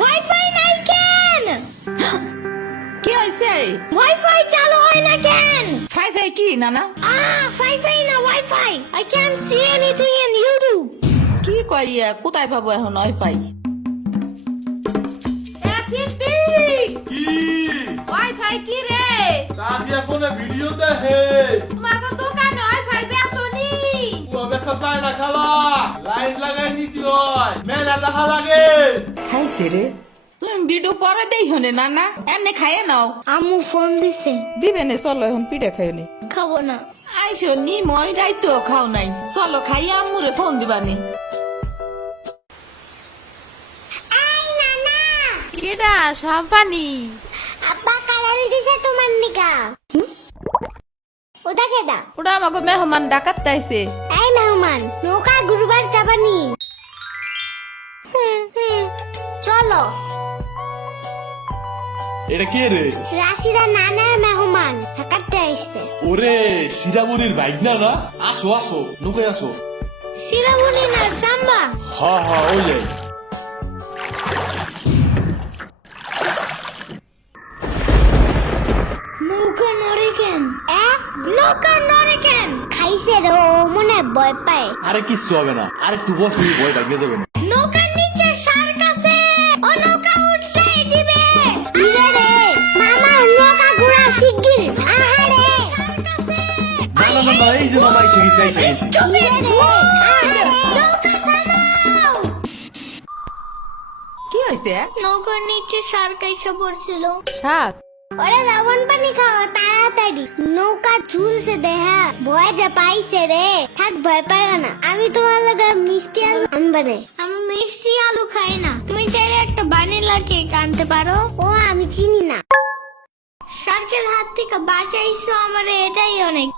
Wifi নাই কেন? কি হয়েছে? ওয়াইফাই চালু হয় না কেন? ফাই কি নানা? ওয়াইফাই না wifi. I can't see anything in YouTube. কি কইয়া কোথায় পাবো এখন ওয়াইফাই? কি ওয়াইফাই কি রে? দাদিয়া ফোনে ভিডিও দেখে তোমাকে দোকানে ওয়াইফাই বেসনি? ও বেসা চায় না খালা লাইন লাগাই নিতে হয় মেলা দেখা লাগে খাইছে রে। তুমি ভিডিও পরে দেই হনে নানা, এনে খাইয়ে নাও। আম্মু ফোন দিছে। দিবে নে, চলো এখন পিঠা খাই নি। খাবো না। আইসো নি মই রাইতো খাও নাই, চলো খাইয়া আম্মুরে ফোন দিবানি। এই নানা, কেডা সাম্পানি? আব্বা কালার দিছে তোমার নিকা। ওটা কেডা? ওটা আমাকে মেহমান ডাকাত তাইছে। এই মেহমান, নৌকা ঘুরবার যাবানি? চলো। এটা কে রে? রাশিদা নানার মেহমান থাকাতে আসছে। ওরে সিরামনির বাইক না না আসো আসো নৌকায় আসো সিরামনি না সাম্বা। হ্যাঁ হ্যাঁ ওই যাই নৌকা নড়ে কেন? নৌকা নড়ে কেন? খাইছে রে, ও মনে ভয় পায়। আরে কিচ্ছু হবে না আরে একটু বস তুমি ভয় ভাগিয়ে যাবে না নৌকার নিচে শার্ক আছে, ও নৌকা উঠতেই দিবে। দিবে রে মামা, নৌকা ঘোরা শিগগির। আহারে না না না না এই যে মামা এসে গেছে দিবে রে, আহারে নৌকা থামাও। কি হয়েছে? নৌকার নিচে শার্ক এসে পড়ছিল। শাক? ওরে লবণ পানি খাও তাড়াতাড়ি। নৌকা ঝুলছে দেহা, ভয় যা পাইছে রে। থাক ভয় পাই না, আমি তোমার লগে মিষ্টি আলু আনবানে। আমি মিষ্টি আলু খাই না। তুমি চাইলে একটা ভ্যানিলা কেক আনতে পারো। ও আমি চিনি না। শার্কের হাত থেকে বাঁচাইছো আমারে, এটাই অনেক।